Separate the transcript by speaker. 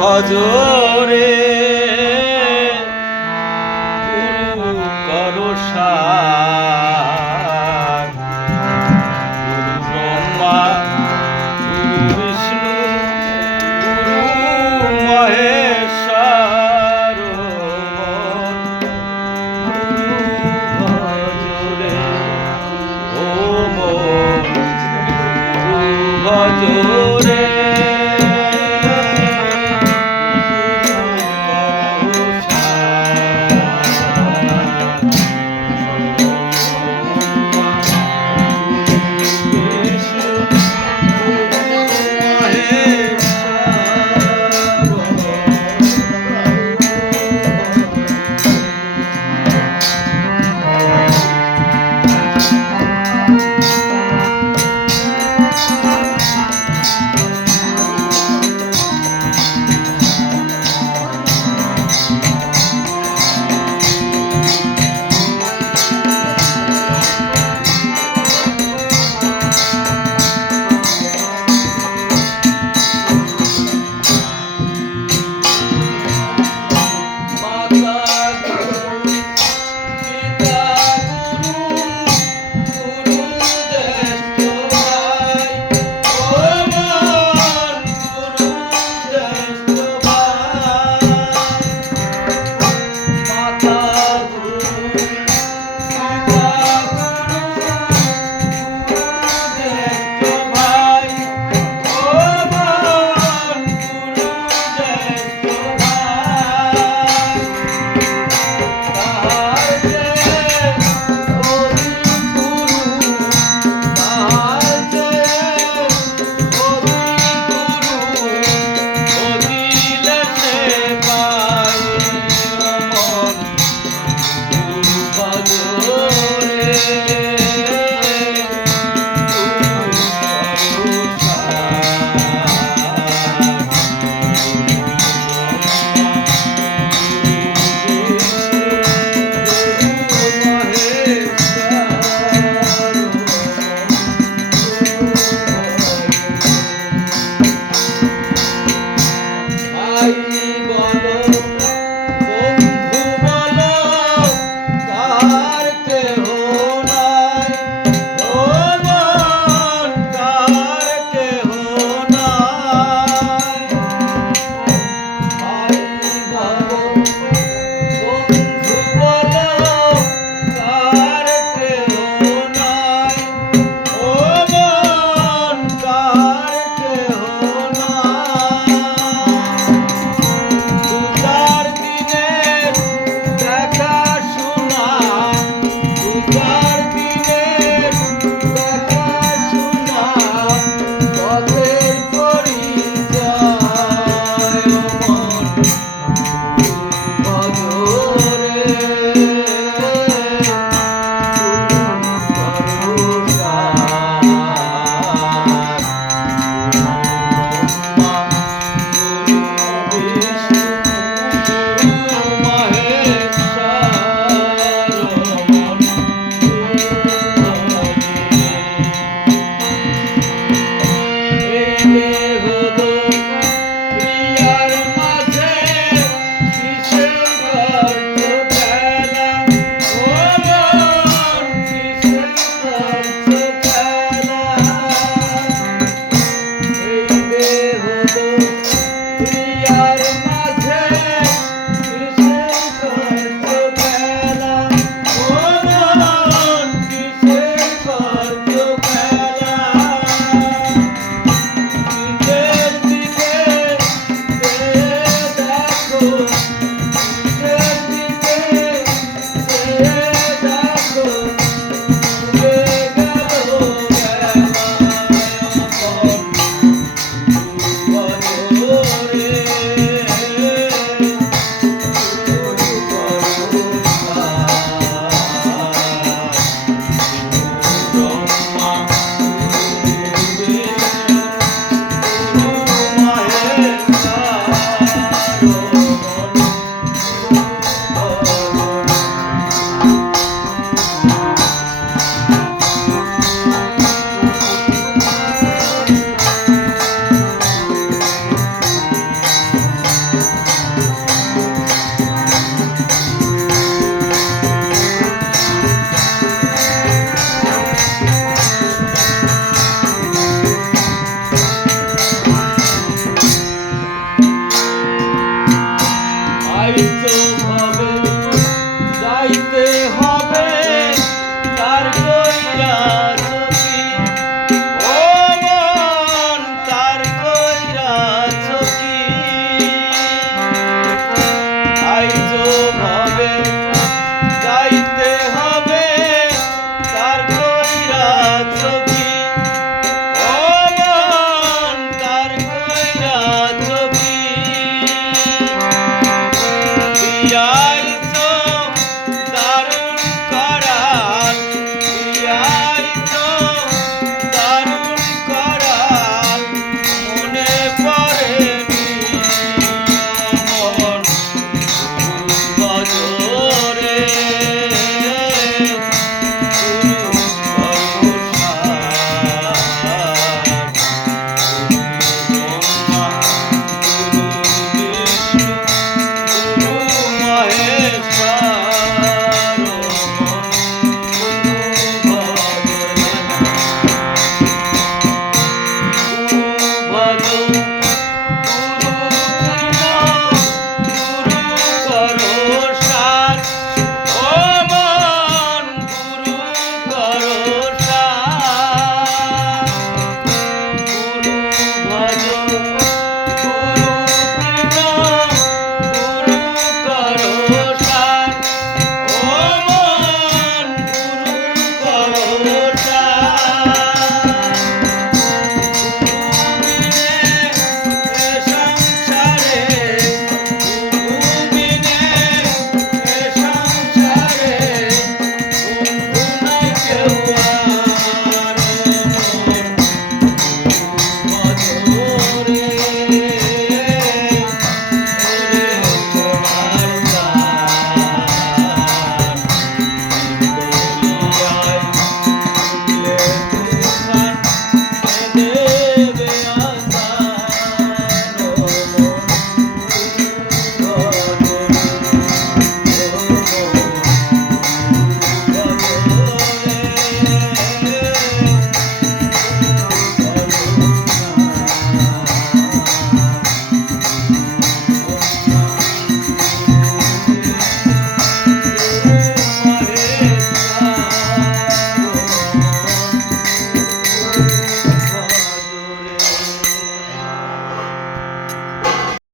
Speaker 1: ভজরে। গুরু ব্রহ্মা বিষ্ণু গুরু মহেশ্বর ಯಾರನ್ನ